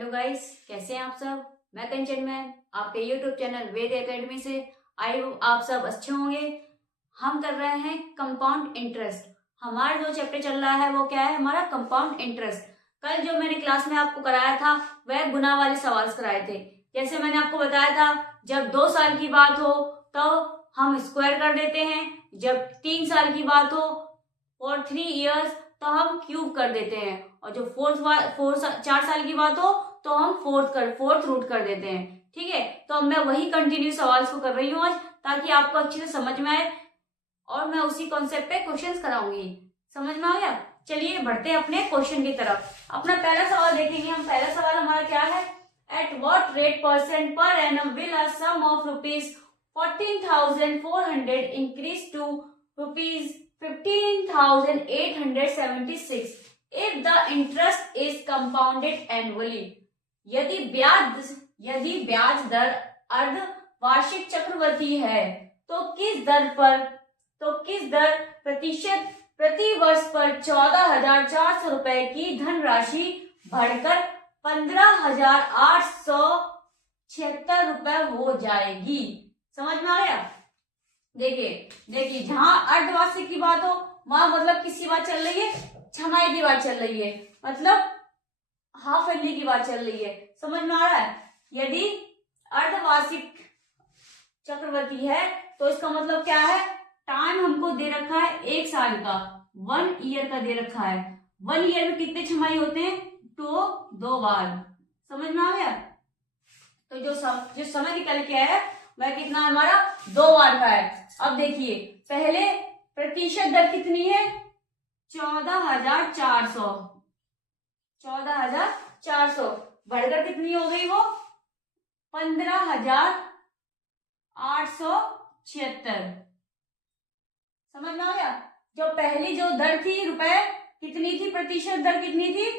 Hello guys, कैसे हैं आप सब। मैं कंचन मैम आपके यूट्यूब चैनल वेद एकेडमी से। आई होप आप सब अच्छे होंगे। हम कर रहे हैं कंपाउंड इंटरेस्ट। हमारा जो चैप्टर चल रहा है वो क्या है, हमारा कंपाउंड इंटरेस्ट। कल जो मैंने क्लास में आपको कराया था वह गुना वाले सवाल कराए थे। जैसे मैंने आपको बताया था, जब 2 साल की बात हो तो हम स्क्वायर कर देते हैं, जब 3 साल की बात हो और 3 इयर्स तो हम क्यूब कर देते हैं, और जो 4 साल की बात हो तो हम फोर्थ रूट कर देते हैं। ठीक है, तो अब मैं वही कंटिन्यू सवाल को कर रही हूँ आज, ताकि आपको अच्छे से समझ में आए और मैं उसी कॉन्सेप्ट पे क्वेश्चंस कराऊंगी। समझ में आ गया। चलिए बढ़ते हैं अपने क्वेश्चन की तरफ। अपना पहला सवाल देखेंगे हम। पहला सवाल हमारा क्या है, at what rate percent per annum will a sum of rupees 14,400 increase to rupees 15,876 if the interest is compounded annually। यदि ब्याज दर अर्ध वार्षिक चक्रवृद्धि है तो किस दर प्रतिशत प्रति वर्ष पर 14,400 रुपए की धनराशि बढ़कर 15,876 रुपए हो जाएगी। समझ में आ गया। देखिए जहां अर्धवार्षिक की बात हो वहां मतलब किसकी बात चल रही है, छमाही की बात चल रही है, मतलब हाफ ईयरली की बात चल रही है। समझ में आ रहा है। यदि अर्धवार्षिक चक्रवृद्धि है तो इसका मतलब क्या है, टाइम हमको दे रखा है 1 साल का, 1 ईयर का दे रखा है। 1 ईयर में कितने छमाही होते हैं, तो 2 बार। समझ में आ गया। तो जो समय निकल के आया वह कितना हमारा 2 बार का है। अब देखिए पहले प्रतिशत दर कितनी है, 14,400 बढ़कर कितनी हो गई वो 15,876। समझ में आ गया। जो पहली जो दर थी रुपए कितनी थी, प्रतिशत दर कितनी थी,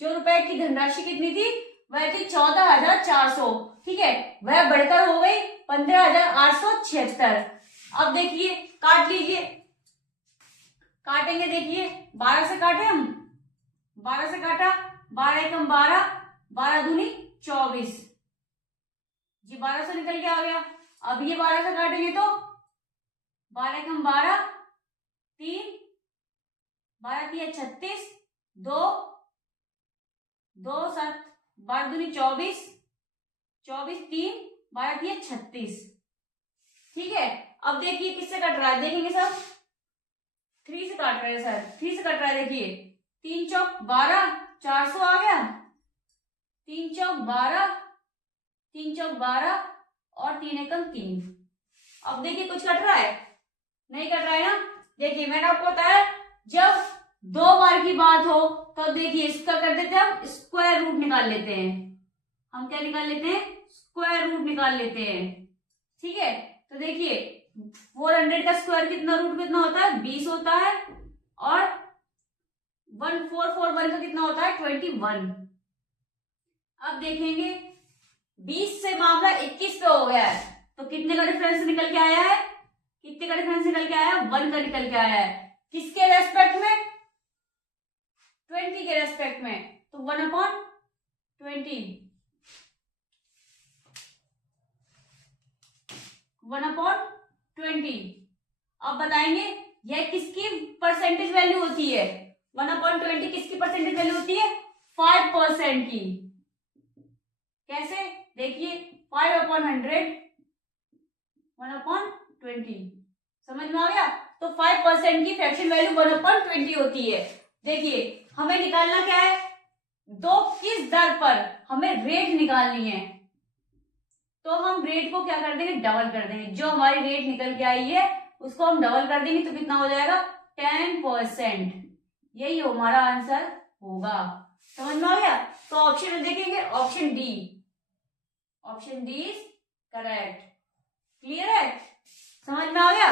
जो रुपए की धनराशि कितनी थी वह थी 14,400। ठीक है, वह बढ़कर हो गई 15,876। अब देखिए काट लीजिए, काटेंगे। देखिए 12 से काटे हम, 12 से काटा, 12 एकम 12, 12 दूनी 24, ये 12 से निकल के आ गया। अब ये 12 से काटेंगे तो 12 एकम 12, 3, 12 3 36, 2 7, 12 दूनी 24, 24 3, 12 3 36। ठीक है, अब देखिए किससे कट रहा है, देखेंगे सब 3 से काट रहे हैं सर, 3 से कट रहा है। देखिए 3 चौक 12, 400 आ गया, 3 चौक 12, 3 चौक 12 और 3 एकम 3। अब देखिए कुछ कट रहा है, नहीं कट रहा है ना। देखिए मैंने आपको बताया जब 2 बार की बात हो तो देखिए इसका कर देते हैं हम स्क्वायर रूट निकाल लेते हैं। हम क्या निकाल लेते हैं, स्क्वायर रूट निकाल लेते हैं। ठीक है, तो देखिए 400 का स्क्वायर कितना रूट कितना होता है, 20 होता है, और 1441 का कितना होता है, 21। अब देखेंगे 20 से मामला 21 पे हो गया है, तो कितने का डिफरेंस निकल के आया है, कितने का डिफरेंस निकल के आया है, 1 का निकल के आया है। किसके रेस्पेक्ट में, 20 के रेस्पेक्ट में, तो 1/20, 1/20। अब बताएंगे यह किसकी परसेंटेज वैल्यू होती है, 1/20 किसकी परसेंटेज वैल्यू होती है, 5% की। कैसे, देखिए 5/100, 1/20। समझ में आ गया। तो 5% की फ्रैक्शन वैल्यू 1/20 होती है। देखिए हमें निकालना क्या है, दो किस दर पर हमें रेट निकालनी है, तो हम रेट को क्या कर देंगे, डबल कर देंगे। जो हमारी रेट निकल के आई है उसको हम डबल कर देंगे तो कितना हो जाएगा, 10%। यही हमारा आंसर होगा। समझ में आ गया। तो ऑप्शन में देखेंगे, option D is correct. Clear है, समझ में आ गया।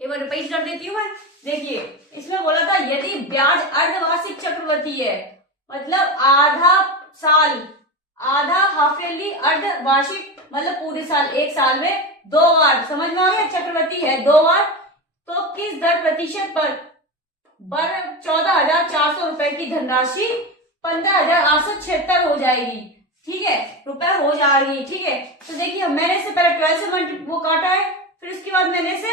एक बार रिपीट कर देती हूँ मैं। देखिए इसमें बोला था यदि ब्याज अर्धवार्षिक चक्रवृद्धि है, मतलब आधा साल, आधा हाफ ईयरली, अर्धवार्षिक मतलब पूरे साल, 1 साल में 2 बार। समझ में आ गया, चक्रवृद्धि है 2 बार, तो किस दर प्रतिशत पर 14,400 रुपए की धनराशि 15,876 हो जाएगी। ठीक है, रुपए हो जाएगी। ठीक है, तो देखिए मैंने से पहले 12 से वो काटा है, फिर उसके बाद मैंने से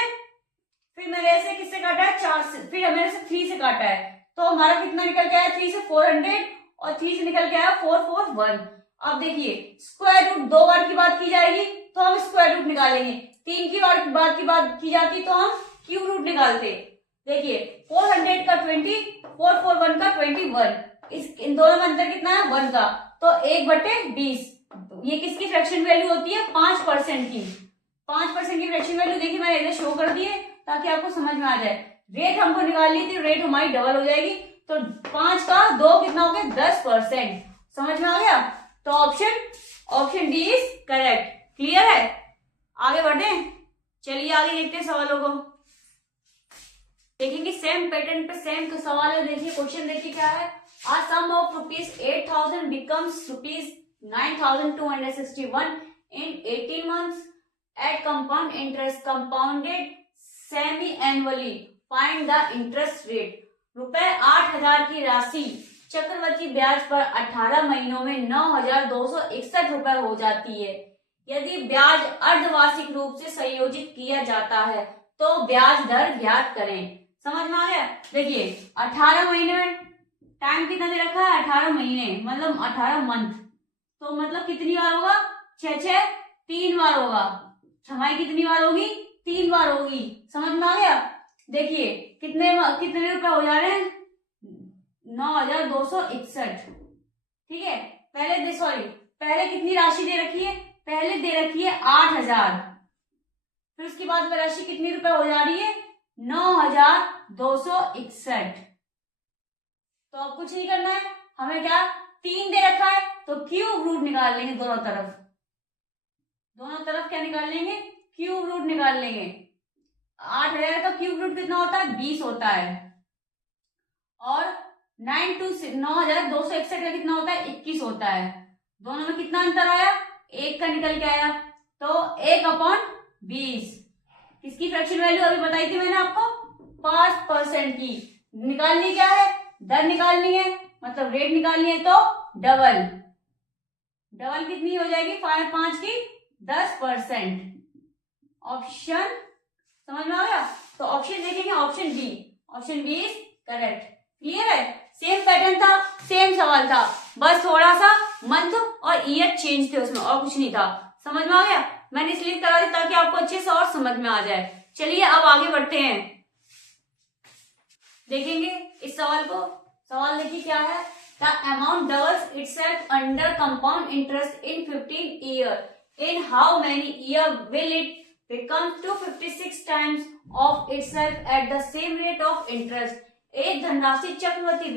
किससे काटा है, 4 से, फिर मैंने से 3 से काटा है। तो हमारा कितना निकल के आया, 3 से 400 और 3 से निकल के आया 441। अब देखिए स्क्वायर रूट 2 बार की बात की जाएगी तो हम स्क्वायर रूट निकालेंगे, 3 की बार की बात की जाती तो हम क्यूब रूट निकालते। देखिए 400 का 20, 441 का 21, इन दोनों में अंतर कितना है, 1 का, तो 1/20। ये किसकी फ्रैक्शन वैल्यू होती है, 5% की। 5% की फ्रैक्शन वैल्यू देखिए मैंने इधर शो कर दी है ताकि आपको समझ में आ जाए। रेट हमको निकालनी थी, रेट हमारी डबल हो जाएगी, तो 5 का 2 कितना हो गया, 10%। समझ में आ गया, तो option D is correct. Clear है, आगे बढ़े, चलिए आगे देखते हैं सवालों को। देखेंगे सेम पैटर्न पे सेम तो सवाल है। देखिए क्वेश्चन देखिए क्या है, a sum of ₹8,000 becomes ₹9,261 in 18 months at compound interest compounded semi-annually. Find the interest rate. रुपए 8,000 की राशि चक्रवृद्धि ब्याज पर 18 महीनों में 9,261 रुपए हो जाती है। यदि ब्याज अर्धवार्षिक रूप से संयोजित किया जाता है तो ब्याज दर ज्ञात करें। समझ में आ गया, देखिए 18 महीने में टाइम कितना दे रखा है, 18 महीने मतलब 18 मंथ, तो मतलब कितनी बार होगा, 6 3 बार होगा। छमाई कितनी बार होगी, 3 बार होगी। समझ में आ गया, देखिए कितने रुपए हो जा रहे हैं, 9,261। ठीक है, पहले कितनी राशि दे रखी है, पहले दे रखी है 8,000, फिर उसके बाद में राशि कितनी रुपए हो जा रही है, 9,261। तो अब कुछ नहीं करना है हमें, क्या 3 दे रखा है तो क्यूब रूट निकाल लेंगे, दोनों तरफ क्या निकाल लेंगे, क्यूब रूट निकाल लेंगे। 8,000 का क्यूब रूट कितना होता है, 20 होता है, और 9,261 का कितना होता है, 21 होता है। दोनों में कितना अंतर आया, 1 का निकल के आया, तो 1/20। किसकी फ्रैक्शन वैल्यू अभी बताई थी मैंने आपको, 5% की। निकालनी क्या है, दर निकालनी है, मतलब रेट निकालनी है, तो डबल कितनी हो जाएगी, 5 की 10%। ऑप्शन समझ में आ गया, तो ऑप्शन देखेंगे, option B is correct. Clear है, सेम पैटर्न था, सेम सवाल था, बस थोड़ा सा मंथ और ईयर चेंज थे उसमें, और कुछ नहीं था। समझ में आ गया, मैंने इसलिए करा दी ताकि आपको अच्छे से और समझ में आ जाए। चलिए अब आगे बढ़ते हैं, देखेंगे इस सवाल को। सवाल देखिए क्या है, the amount doubles itself under compound interest in 15 year, in how many year will it become 256 times of itself at the same rate of interest. एक धनराशि चक्रवृद्धि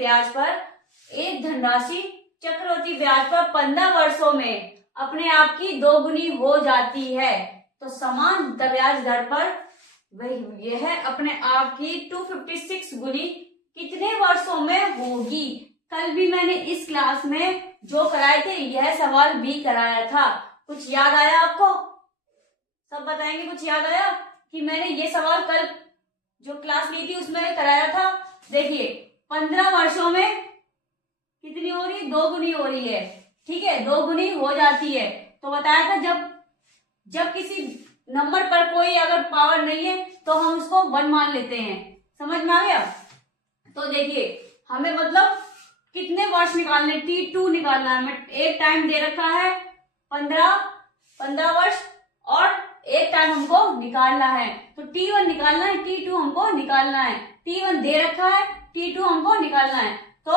ब्याज पर 15 वर्षों में अपने आप की 2 गुनी हो जाती है, तो समान ब्याज दर पर यह अपने आप की 256 गुनी कितने वर्षों में होगी। कल भी मैंने इस क्लास में जो कराए थे यह सवाल भी कराया था, कुछ याद आया आपको, सब बताएंगे, कुछ याद आया कि मैंने ये सवाल कल जो क्लास ली थी उसमें कराया था। देखिए 15 वर्षों में कितनी हो रही है, 2 गुनी हो रही है। ठीक है, 2 गुनी हो जाती है, तो बताया था जब किसी नंबर पर कोई अगर पावर नहीं है तो हम उसको 1 मान लेते हैं। समझ में आ गया, तो देखिए हमें मतलब कितने वर्ष निकालने, T2 निकालना है, हमें एक टाइम दे रखा है 15 वर्ष, और एक टाइम हमको निकालना है, तो T1 निकालना है, T2 हमको निकालना है। T1 दे रखा है, T2 हमको निकालना है, तो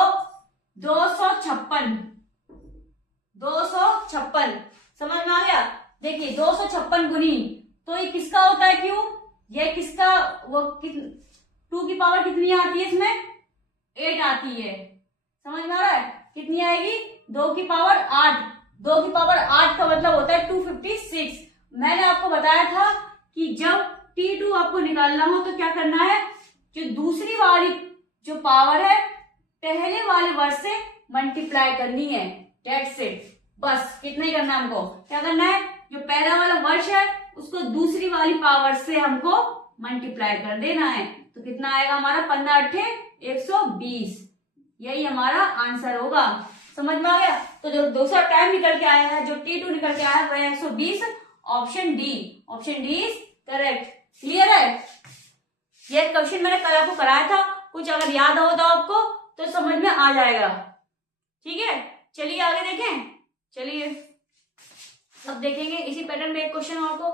256। समझ में आ गया, देखिए 256 गुनी, तो ये किसका होता है क्यों, ये किसका, वो 2 की पावर कितनी आती है इसमें, 8 आती है। समझ में आ रहा है, कितनी आएगी, 2 की पावर 8, 2 की पावर 8 का मतलब होता है 256। मैंने आपको बताया था कि जब T2 आपको निकालना हो तो क्या करना है, जो दूसरी वाली जो पावर है पहले वाले वर्ष से मल्टीप्लाई करनी है, दैट्स इट। बस कितना ही करना है हमको, क्या करना है, जो पहला वाला वर्ष है उसको दूसरी वाली पावर से हमको मल्टीप्लाई कर देना है, तो कितना आएगा हमारा, 15 × 8 = 120। यही हमारा आंसर होगा। समझ में आ गया। तो जो दूसरा टाइम निकल के आया है, जो T2 निकल के आया है, वह 120। Option D is correct. Clear है। ये क्वेश्चन मैंने कल आपको कराया था, कुछ अगर याद हो तो आपको तो समझ में आ जाएगा। ठीक है, चलिए आगे देखें। चलिए अब देखेंगे इसी पैटर्न में एक क्वेश्चन और को।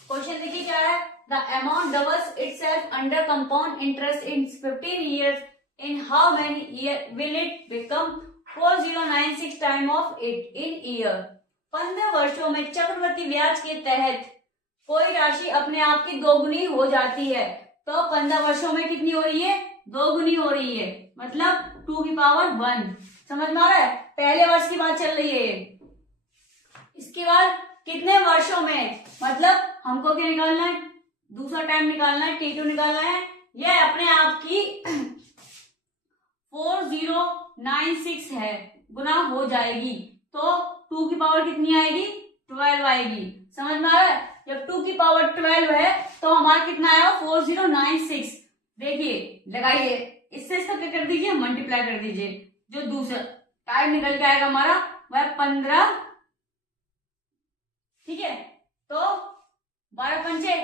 क्वेश्चन देखिए क्या है। The amount doubles itself under compound interest in 15 years. In how many years will it become 4096 time of it in year. 15 वर्षों में चक्रवृद्धि ब्याज के तहत कोई राशि अपने आप की दोगुनी हो जाती है। तो 15 वर्षों में कितनी हो रही है? दोगुनी हो रही है, मतलब 2 की पावर 1। समझ में आ रहा है। पहले वर्ष की बात चल रही है। इसके बाद कितने वर्षों में, मतलब हमको क्या निकालना है? दूसरा टाइम निकालना है, T2 निकालना है। यह अपने आप की 4096 है, गुना हो जाएगी। तो 2 की पावर कितनी आएगी? 12 आएगी। समझ में आ रहा है। जब 2 की पावर 12 है तो हमारा कितना आएगा? 4096। देखिए लगाइए, इससे इसका क्या कर दीजिए? मल्टीप्लाई कर दीजिए। जो दूसरा टाइम निकल के आएगा हमारा वह 15। ठीक है, तो 12 पंचे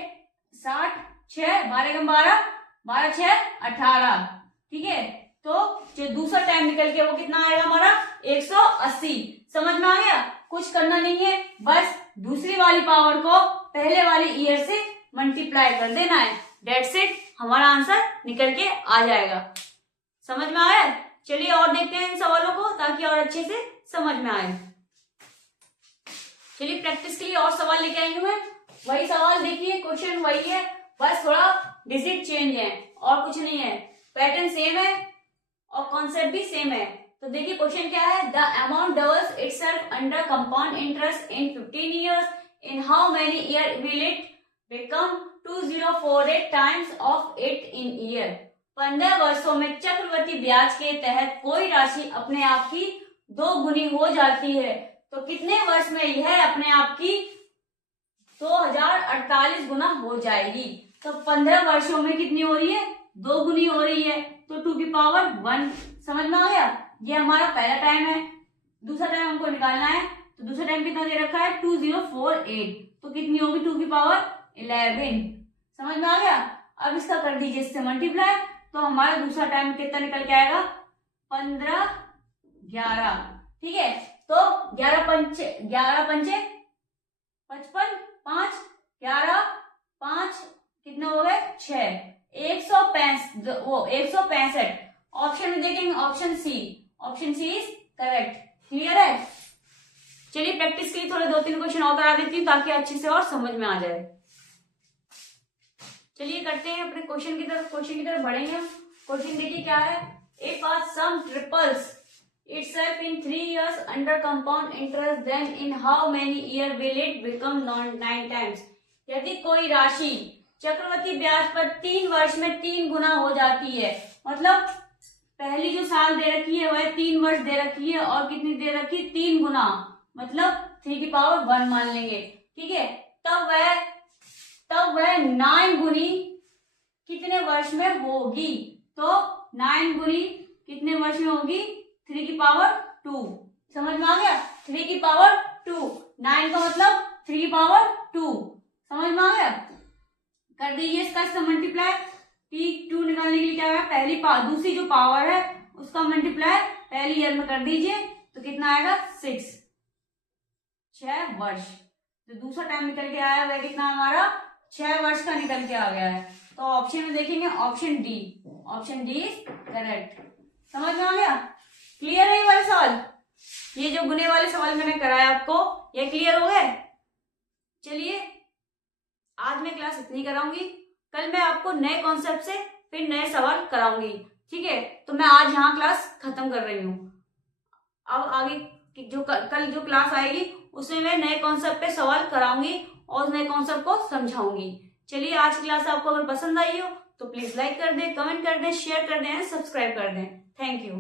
60, 6 12 कम 12, 12 6 18। ठीक है, तो जो दूसरा टाइम निकल के वो कितना आएगा हमारा? 180। समझ में आ गया। कुछ करना नहीं है, बस दूसरी वाली पावर को पहले वाली ईयर से मल्टीप्लाई कर देना है। डेट्स इट, हमारा आंसर निकल के आ जाएगा। समझ में आया। चलिए और देखते हैं इन सवालों को, ताकि और अच्छे से समझ में आए। चलिए प्रैक्टिस के लिए और सवाल लेके आई हूं मैं। वही सवाल देखिए, क्वेश्चन वही है, बस थोड़ा डिजिट चेंज है और कुछ नहीं है। पैटर्न सेम है और कॉन्सेप्ट भी सेम है। तो देखिए क्वेश्चन क्या है। The amount doubles itself under compound interest in 15 years. In how many year will it become 2048 times of it in year. 15 वर्षों में चक्रवृद्धि ब्याज के तहत कोई राशि अपने आप की 2 गुनी हो जाती है। तो कितने वर्ष में यह अपने आप की 2048 गुना हो जाएगी। तो 15 वर्षों में कितनी हो रही है? 2 गुनी हो रही है, तो 2 की पावर 1। समझ में आ गया। ये हमारा पहला टाइम है। दूसरा टाइम हमको निकालना है, तो दूसरा टाइम कितना दे रखा है? 2048। तो कितनी होगी? 2 की पावर 11। समझ में आ गया। अब इसका कर दीजिए इससे मल्टीप्लाई, तो हमारा दूसरा टाइम कितना निकल के आएगा? 15 11। ठीक है, तो 11 पंचे 55, 5 11 5 कितने हो गए? 6। 165। ऑप्शन में देखेंगे option C is correct. Clear है। चलिए प्रैक्टिस के लिए थोड़े 2-3 क्वेश्चन और करा देती हूँ, ताकि अच्छे से और समझ में आ जाए। चलिए करते हैं अपने क्वेश्चन की तरफ बढ़ेंगे हम। क्वेश्चन देखिए क्या है। If a sum triples itself in 3 years under compound interest, then in how many year will it become 9 times। यदि कोई राशि चक्रवृद्धि ब्याज पर 3 वर्ष में 3 गुना हो जाती है, मतलब पहली जो साल दे रखी है वह 3 वर्ष दे रखी है, और कितनी दे रखी है? 3 गुना, मतलब 3 की पावर 1 मान लेंगे। ठीक है, तब वह 9 गुनी कितने वर्ष में होगी? तो 9 गुनी कितने वर्ष में होगी? 3 की पावर 2। समझ में आ गया। 3 की पावर 2, 9 का मतलब 3 की पावर 2। समझ में आ गया। कर दीजिए इसका मल्टीप्लाई। T2 निकालने के लिए क्या है? पहली दूसरी जो पावर है उसका मल्टीप्लाई पहली ईयर में कर दीजिए, तो कितना आएगा? 6 वर्ष। जो दूसरा टाइम निकल के आया वह कितना हमारा? 6 वर्ष का निकल के आ गया है। तो ऑप्शन में देखेंगे ऑप्शन डी इज करेक्ट। समझ में आ गया। क्लियर है ये वाले सवाल? ये जो गुने वाले सवाल मैंने कराया आपको, ये क्लियर हो गए। चलिए आज मैं क्लास इतनी कराऊंगी, कल मैं आपको नए कॉन्सेप्ट से फिर नए सवाल कराऊंगी। ठीक है, तो मैं आज यहाँ क्लास खत्म कर रही हूँ। अब आगे जो कल जो क्लास आएगी उसमें मैं नए कॉन्सेप्ट पे सवाल कराऊंगी और नए कॉन्सेप्ट को समझाऊंगी। चलिए आज की क्लास आपको अगर पसंद आई हो तो प्लीज लाइक कर दें, कमेंट कर दें, शेयर कर दें, सब्सक्राइब कर दें। Thank you.